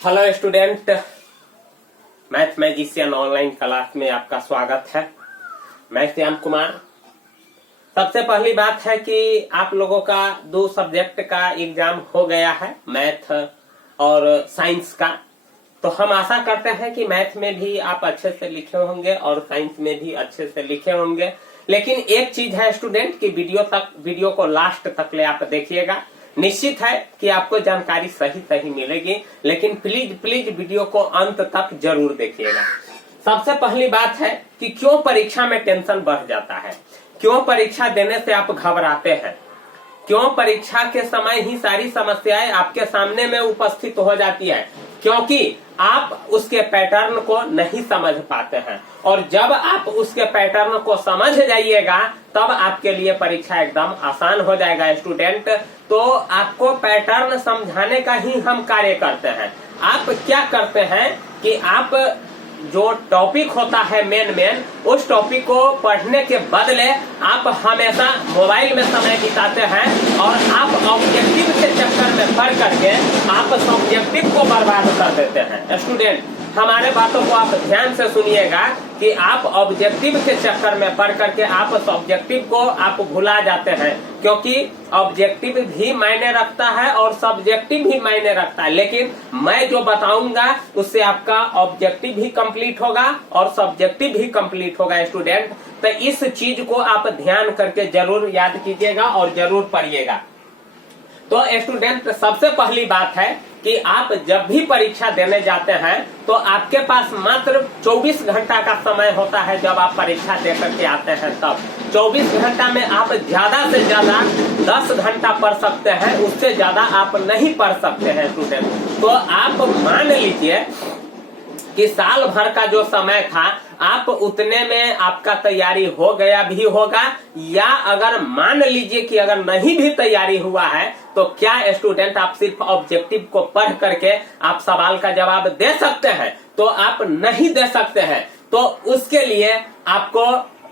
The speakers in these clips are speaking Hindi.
Hello student, math magician online class में आपका स्वागत है। मैं श्याम कुमार। सबसे पहली बात है कि आप लोगों का 2 सब्जेक्ट का एग्जाम हो गया है, मैथ और साइंस का। तो हम आशा करते हैं कि मैथ में भी आप अच्छे से लिखे होंगे और साइंस में भी अच्छे से लिखे होंगे। लेकिन एक चीज है स्टूडेंट कि वीडियो को लास्ट तक ले आप देखिएगा। निश्चित है कि आपको जानकारी सही मिलेगी, लेकिन प्लीज वीडियो को अंत तक जरूर देखिएगा। सबसे पहली बात है कि क्यों परीक्षा में टेंशन बढ़ जाता है, क्यों परीक्षा देने से आप घबराते हैं, क्यों परीक्षा के समय ही सारी समस्याएं आपके सामने में उपस्थित हो जाती है, क्योंकि आप उसके पैटर्न को नहीं समझ पाते हैं। और जब आप उसके पैटर्न को समझ जाइएगा तब आपके लिए परीक्षा एकदम आसान हो जाएगा स्टूडेंट। तो आपको पैटर्न समझाने का ही हम कार्य करते हैं। आप क्या करते हैं कि आप जो टॉपिक होता है मेन उस टॉपिक को पढ़ने के बदले आप हमेशा मोबाइल में समय बिताते हैं और आप ऑब्जेक्टिव के चक्कर में पढ़ करके आप सब्जेक्टिव को बर्बाद कर देते हैं। स्टूडेंट, हमारे बातों को आप ध्यान से सुनिएगा कि आप ऑब्जेक्टिव के चक्कर में पढ़ करके आप सब्जेक्टिव को आप भुला जाते हैं, क्योंकि ऑब्जेक्टिव भी मायने रखता है और सब्जेक्टिव भी मायने रखता है। लेकिन मैं जो बताऊंगा उससे आपका ऑब्जेक्टिव भी कंप्लीट होगा और सब्जेक्टिव भी कंप्लीट होगा स्टूडेंट। तो इस चीज को आप ध्यान करके जरूर याद कीजिएगा और जरूर पढ़िएगा। तो स्टूडेंट, सबसे पहली बात है कि आप जब भी परीक्षा देने जाते हैं तो आपके पास मात्र 24 घंटा का समय होता है। जब आप परीक्षा दे करके आते हैं तब 24 घंटा में आप ज्यादा से ज्यादा 10 घंटा पढ़ सकते हैं, उससे ज्यादा आप नहीं पढ़ सकते हैं स्टूडेंट। तो आप मान लीजिए कि साल भर का जो समय था आप उतने में आपका तैयारी हो गया भी होगा, या अगर मान लीजिए कि अगर नहीं भी तैयारी हुआ है तो क्या स्टूडेंट आप सिर्फ ऑब्जेक्टिव को पढ़ करके आप सवाल का जवाब दे सकते हैं? तो आप नहीं दे सकते हैं। तो उसके लिए आपको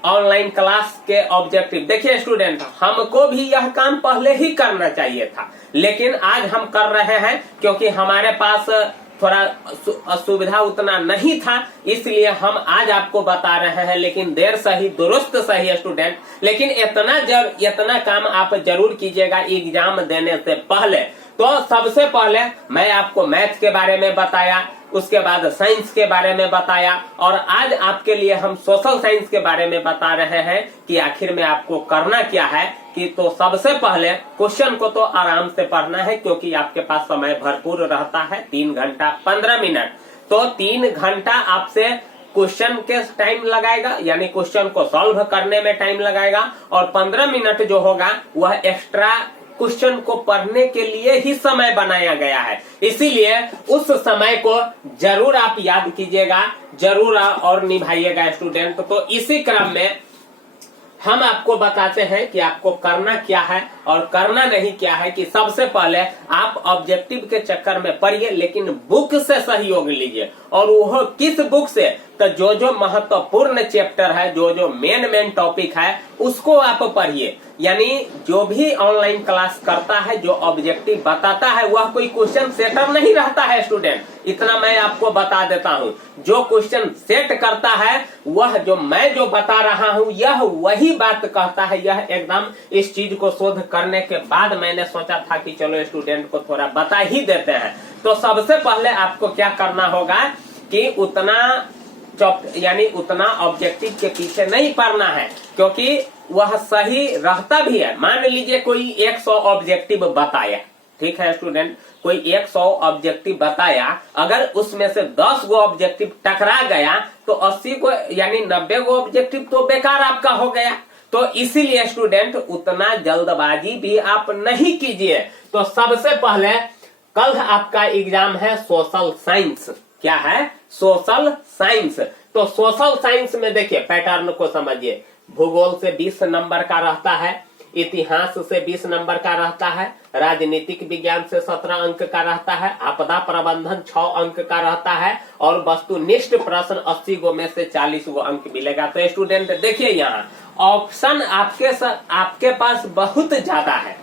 ऑनलाइन क्लास के ऑब्जेक्टिव, देखिए स्टूडेंट, हमको भी यह काम पहले ही करना चाहिए था, लेकिन आज हम कर रहे हैं क्योंकि हमारे पास थोड़ा सुविधा उतना नहीं था, इसलिए हम आज आपको बता रहे हैं। लेकिन देर सही दुरुस्त सही स्टूडेंट। लेकिन इतना काम आप जरूर कीजिएगा एग्जाम देने से पहले। तो सबसे पहले मैं आपको मैथ के बारे में बताया, उसके बाद साइंस के बारे में बताया, और आज आपके लिए हम सोशल साइंस के बारे में बता रहे हैं कि आखिर में आपको करना क्या है। कि तो सबसे पहले क्वेश्चन को तो आराम से पढ़ना है, क्योंकि आपके पास समय भरपूर रहता है 3 घंटा 15 मिनट। तो 3 घंटा आपसे क्वेश्चन के टाइम लगाएगा, यानी क्वेश्चन को सॉल्व करने में टाइम लगाएगा, और 15 मिनट जो होगा वह एक्स्ट्रा क्वेश्चन को पढ़ने के लिए ही समय बनाया गया है। इसीलिए उस समय को जरूर आप याद कीजिएगा, जरूर और निभाइएगा स्टूडेंट। तो इसी क्रम में हम आपको बताते हैं कि आपको करना क्या है और करना नहीं क्या है। कि सबसे पहले आप ऑब्जेक्टिव के चक्कर में पढ़िए, लेकिन बुक से सहयोग लीजिए। और वो किस बुक से? तो जो महत्वपूर्ण चैप्टर है, जो मेन टॉपिक है, उसको आप पढ़िए। यानी जो भी ऑनलाइन क्लास करता है, जो ऑब्जेक्टिव बताता है, वह कोई क्वेश्चन सेटर नहीं रहता है स्टूडेंट। इतना मैं आपको बता देता हूँ। जो क्वेश्चन सेट करता है वह मैं जो बता रहा हूँ यह वही बात कहता है। यह एकदम इस चीज को शोध करने के बाद मैंने सोचा था कि चलो स्टूडेंट को थोड़ा बता ही देते हैं। तो सबसे पहले आपको क्या करना होगा कि उतना ऑब्जेक्टिव के पीछे नहीं पढ़ना है, क्योंकि वह सही रहता भी है। मान लीजिए कोई 100 ऑब्जेक्टिव बताया, ठीक है स्टूडेंट, कोई 100 ऑब्जेक्टिव बताया, अगर उसमें से 10 गो ऑब्जेक्टिव टकरा गया तो 80 को यानी 90 गो ऑब्जेक्टिव तो बेकार आपका हो गया। तो इसीलिए स्टूडेंट उतना जल्दबाजी भी आप नहीं कीजिए। तो सबसे पहले कल आपका एग्जाम है सोशल साइंस। क्या है? Social science. तो सोशल साइंस में देखिए पैटर्न को समझिए। भूगोल से 20 नंबर का रहता है, इतिहास से 20 नंबर का रहता है, राजनीतिक विज्ञान से 17 अंक का रहता है, आपदा प्रबंधन 6 अंक का रहता है, और वस्तुनिष्ठ प्रश्न 80 गो में से 40 गो अंक मिलेगा। तो स्टूडेंट देखिए यहाँ ऑप्शन आपके पास बहुत ज्यादा है।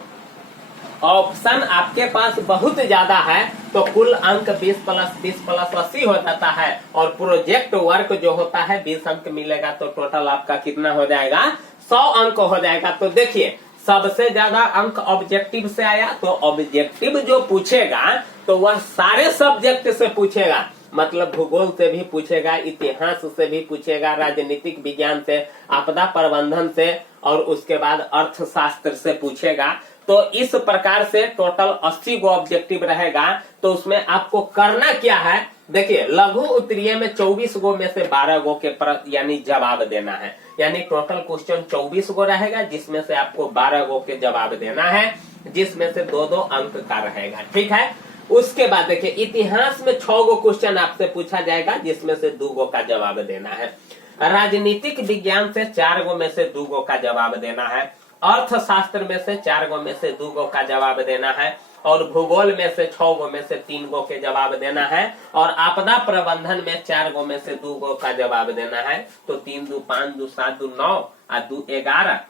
ऑप्शन आपके पास बहुत ज्यादा है तो कुल अंक 20 प्लस 20 प्लस 80 हो जाता है, और प्रोजेक्ट वर्क जो होता है 20 अंक मिलेगा, तो टोटल आपका कितना हो जाएगा, 100 अंक हो जाएगा। तो देखिए सबसे ज्यादा अंक ऑब्जेक्टिव से आया, तो ऑब्जेक्टिव जो पूछेगा तो वह सारे सब्जेक्ट से पूछेगा, मतलब भूगोल से भी पूछेगा, इतिहास से भी पूछेगा, राजनीतिक विज्ञान से, आपदा प्रबंधन से, और उसके बाद अर्थशास्त्र से पूछेगा। तो इस प्रकार से टोटल 80 गो ऑब्जेक्टिव रहेगा। तो उसमें आपको करना क्या है, देखिए लघु उत्तरीय में 24 गो में से 12 गो के यानी जवाब देना है, यानी टोटल क्वेश्चन 24 गो रहेगा, जिसमें से आपको 12 गो के जवाब देना है, जिसमें से 2-2 अंक का रहेगा। ठीक है, उसके बाद देखिए इतिहास में 6 गो क्वेश्चन आपसे पूछा जाएगा, जिसमें से 2 गो का जवाब देना है। राजनीतिक विज्ञान से 4 गो में से 2 गो का जवाब देना है। अर्थशास्त्र में से 4 गो में से 2 गो का जवाब देना है, और भूगोल में से 6 गो में से 3 गो के जवाब देना है, और आपदा प्रबंधन में 4 गो में से 2 गो का जवाब देना है। तो 3 2 5 2 7 2 9 और 2 11,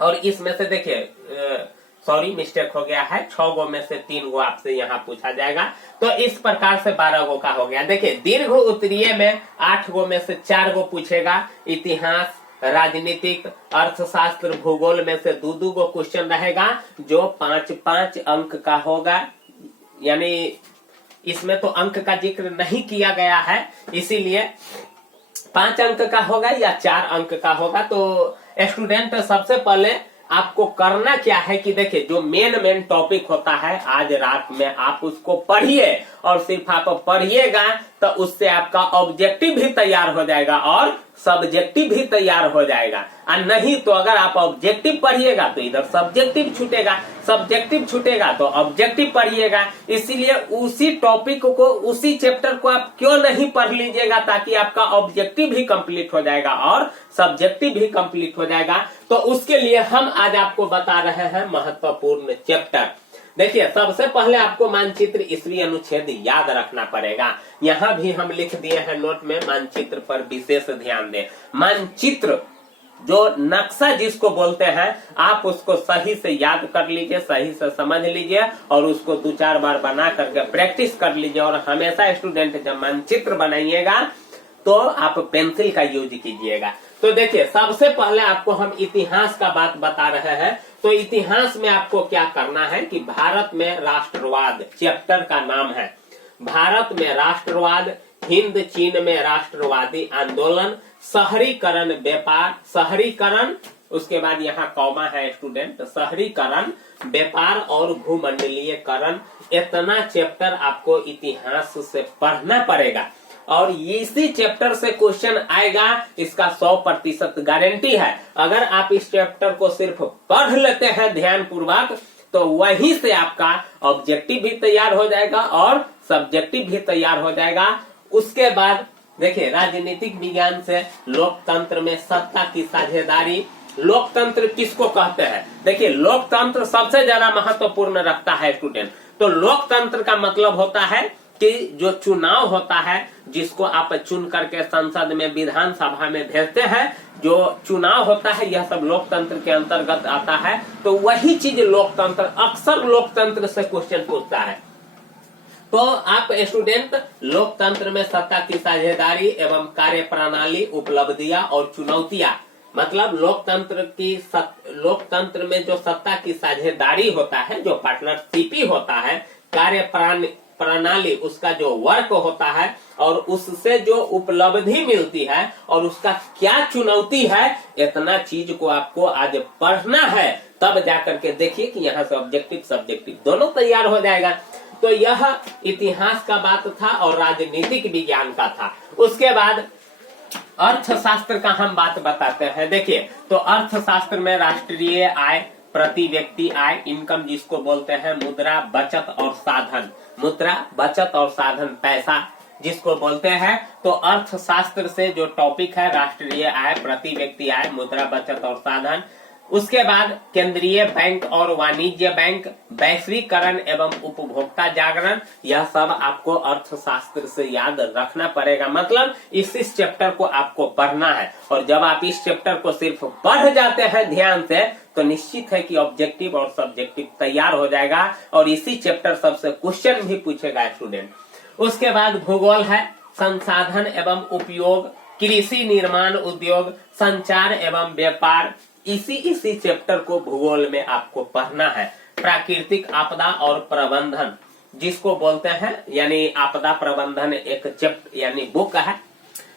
और इसमें से देखिए सॉरी मिस्टेक हो गया है, 6 गो में से 3 गो आपसे यहाँ पूछा जाएगा। तो इस प्रकार से 12 गो का हो गया। देखिए दीर्घ उत्तरीय में 8 गो में से 4 गो पूछेगा, इतिहास, राजनीतिक, अर्थशास्त्र, भूगोल में से 2-2 गो क्वेश्चन रहेगा, जो 5-5 अंक का होगा। यानी इसमें तो अंक का जिक्र नहीं किया गया है, इसीलिए 5 अंक का होगा या 4 अंक का होगा। तो स्टूडेंट सबसे पहले आपको करना क्या है कि देखिए जो मेन टॉपिक होता है आज रात में आप उसको पढ़िए, और सिर्फ आप पढ़िएगा तो उससे आपका ऑब्जेक्टिव भी तैयार हो जाएगा और सब्जेक्टिव भी तैयार हो जाएगा। और नहीं तो अगर आप ऑब्जेक्टिव पढ़िएगा तो इधर सब्जेक्टिव छूटेगा, सब्जेक्टिव छूटेगा तो ऑब्जेक्टिव पढ़िएगा। इसीलिए उसी टॉपिक को, उसी चैप्टर को आप क्यों नहीं पढ़ लीजिएगा, ताकि आपका ऑब्जेक्टिव भी कंप्लीट हो जाएगा और सब्जेक्टिव भी कंप्लीट हो जाएगा। तो उसके लिए हम आज आपको बता रहे हैं महत्वपूर्ण चैप्टर। देखिए सबसे पहले आपको मानचित्र ईस्वी अनुच्छेद याद रखना पड़ेगा। यहाँ भी हम लिख दिए हैं नोट में, मानचित्र पर विशेष ध्यान दें। मानचित्र जो नक्शा जिसको बोलते हैं, आप उसको सही से याद कर लीजिए, सही से समझ लीजिए, और उसको 2-4 बार बना करके प्रैक्टिस कर लीजिए। और हमेशा स्टूडेंट जब मानचित्र बनाइएगा तो आप पेंसिल का यूज कीजिएगा। तो देखिए सबसे पहले आपको हम इतिहास का बात बता रहे हैं। तो इतिहास में आपको क्या करना है कि भारत में राष्ट्रवाद चैप्टर का नाम है। भारत में राष्ट्रवाद, हिंद चीन में राष्ट्रवादी आंदोलन, शहरीकरण, व्यापार, शहरीकरण, उसके बाद यहाँ कॉमा है स्टूडेंट, शहरीकरण, व्यापार और भूमंडलीयकरण। इतना चैप्टर आपको इतिहास से पढ़ना पड़ेगा, और इसी चैप्टर से क्वेश्चन आएगा, इसका 100% गारंटी है। अगर आप इस चैप्टर को सिर्फ पढ़ लेते हैं ध्यान पूर्वक, तो वहीं से आपका ऑब्जेक्टिव भी तैयार हो जाएगा और सब्जेक्टिव भी तैयार हो जाएगा। उसके बाद देखिए राजनीतिक विज्ञान से लोकतंत्र में सत्ता की साझेदारी। लोकतंत्र किसको कहते हैं? देखिए लोकतंत्र सबसे ज्यादा महत्वपूर्ण रखता है स्टूडेंट। तो लोकतंत्र का मतलब होता है कि जो चुनाव होता है, जिसको आप चुन करके संसद में, विधानसभा में भेजते हैं, जो चुनाव होता है, यह सब लोकतंत्र के अंतर्गत आता है। तो वही चीज लोकतंत्र, अक्सर लोकतंत्र से क्वेश्चन पूछता है। तो आप स्टूडेंट लोकतंत्र में सत्ता की साझेदारी एवं कार्य प्रणाली, उपलब्धियां और चुनौतियां, मतलब लोकतंत्र में जो सत्ता की साझेदारी होता है, जो पार्टनरशिप होता है, कार्य प्रणाली, उसका जो वर्क होता है, और उससे जो उपलब्धि मिलती है, और उसका क्या चुनौती है, इतना चीज को आपको आज पढ़ना है। तब जाकर के देखिए कि यहाँ से ऑब्जेक्टिव सब्जेक्टिव दोनों तैयार हो जाएगा। तो यह इतिहास का बात था और राजनीतिक विज्ञान का था। उसके बाद अर्थशास्त्र का हम बात बताते हैं। देखिए तो अर्थशास्त्र में राष्ट्रीय आय, प्रति व्यक्ति आय, इनकम जिसको बोलते हैं, मुद्रा, बचत और साधन, मुद्रा, बचत और साधन, पैसा जिसको बोलते हैं। तो अर्थशास्त्र से जो टॉपिक है, राष्ट्रीय आय, प्रति व्यक्ति आय, मुद्रा, बचत और साधन, उसके बाद केंद्रीय बैंक और वाणिज्य बैंक, वैश्वीकरण एवं उपभोक्ता जागरण, यह सब आपको अर्थशास्त्र से याद रखना पड़ेगा। मतलब इस चैप्टर को आपको पढ़ना है, और जब आप इस चैप्टर को सिर्फ पढ़ जाते हैं ध्यान से, तो निश्चित है कि ऑब्जेक्टिव और सब्जेक्टिव तैयार हो जाएगा, और इसी चैप्टर सबसे क्वेश्चन भी पूछेगा स्टूडेंट। उसके बाद भूगोल है, संसाधन एवं उपयोग, कृषि, निर्माण उद्योग, संचार एवं व्यापार, इसी चैप्टर को भूगोल में आपको पढ़ना है। प्राकृतिक आपदा और प्रबंधन जिसको बोलते हैं, यानी आपदा प्रबंधन एक चैप्टर यानी बुक है,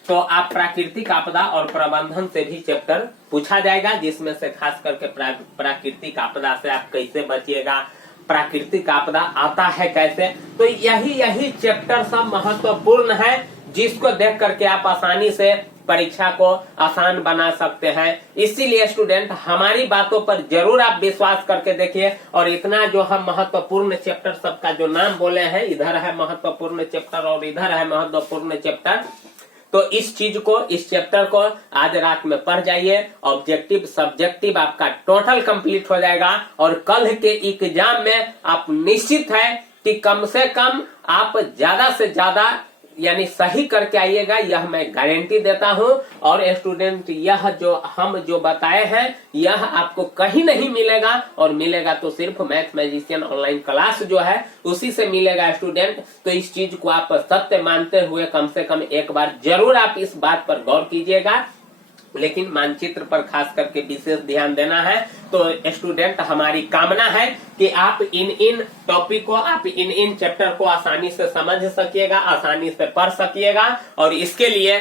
तो आप प्राकृतिक आपदा और प्रबंधन से भी चैप्टर पूछा जाएगा, जिसमें से खास करके प्राकृतिक आपदा से आप कैसे बचिएगा, प्राकृतिक आपदा आता है कैसे, तो यही चैप्टर सब महत्वपूर्ण है, जिसको देख करके आप आसानी से परीक्षा को आसान बना सकते हैं। इसीलिए स्टूडेंट हमारी बातों पर जरूर आप विश्वास करके देखिए, और इतना जो हम महत्वपूर्ण चैप्टर सबका जो नाम बोले हैं, इधर है महत्वपूर्ण चैप्टर और इधर है महत्वपूर्ण चैप्टर, तो इस चैप्टर को आज रात में पढ़ जाइए। ऑब्जेक्टिव सब्जेक्टिव आपका टोटल कंप्लीट हो जाएगा, और कल के एग्जाम में आप निश्चित है कि कम से कम आप ज्यादा से ज्यादा यानी सही करके आइएगा, यह मैं गारंटी देता हूं। और स्टूडेंट यह जो बताए हैं यह आपको कहीं नहीं मिलेगा, और मिलेगा तो सिर्फ मैथ मैजिशियन ऑनलाइन क्लास जो है उसी से मिलेगा स्टूडेंट। तो इस चीज को आप सत्य मानते हुए कम से कम एक बार जरूर आप इस बात पर गौर कीजिएगा, लेकिन मानचित्र पर खास करके विशेष ध्यान देना है। तो स्टूडेंट हमारी कामना है कि आप इन टॉपिक को, आप इन चैप्टर को आसानी से समझ सकिएगा, आसानी से पढ़ सकिएगा, और इसके लिए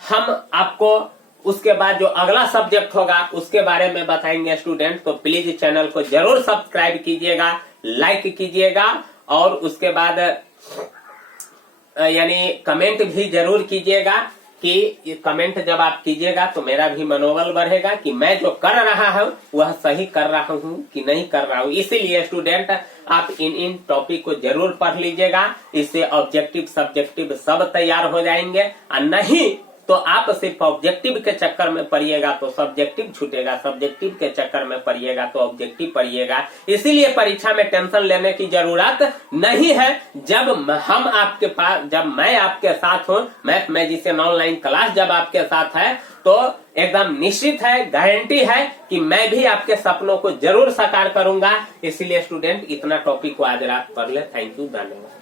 हम आपको उसके बाद जो अगला सब्जेक्ट होगा उसके बारे में बताएंगे स्टूडेंट। तो प्लीज चैनल को जरूर सब्सक्राइब कीजिएगा, लाइक कीजिएगा, और उसके बाद यानी कमेंट भी जरूर कीजिएगा, कि कमेंट जब आप कीजिएगा तो मेरा भी मनोबल बढ़ेगा कि मैं जो कर रहा हूँ वह सही कर रहा हूँ कि नहीं कर रहा हूँ। इसीलिए स्टूडेंट आप इन टॉपिक को जरूर पढ़ लीजिएगा, इससे ऑब्जेक्टिव सब्जेक्टिव सब तैयार हो जाएंगे। और नहीं तो आप सिर्फ ऑब्जेक्टिव के चक्कर में पढ़िएगा तो सब्जेक्टिव छूटेगा, सब्जेक्टिव के चक्कर में पढ़िएगा तो ऑब्जेक्टिव पढ़िएगा। इसीलिए परीक्षा में टेंशन लेने की जरूरत नहीं है। जब मैं आपके साथ हूँ, मैथ मैजिशियन ऑनलाइन क्लास जब आपके साथ है, तो एकदम निश्चित है, गारंटी है कि मैं भी आपके सपनों को जरूर साकार करूंगा। इसीलिए स्टूडेंट इतना टॉपिक को आज रात पढ़ ले। थैंक यू, धन्यवाद।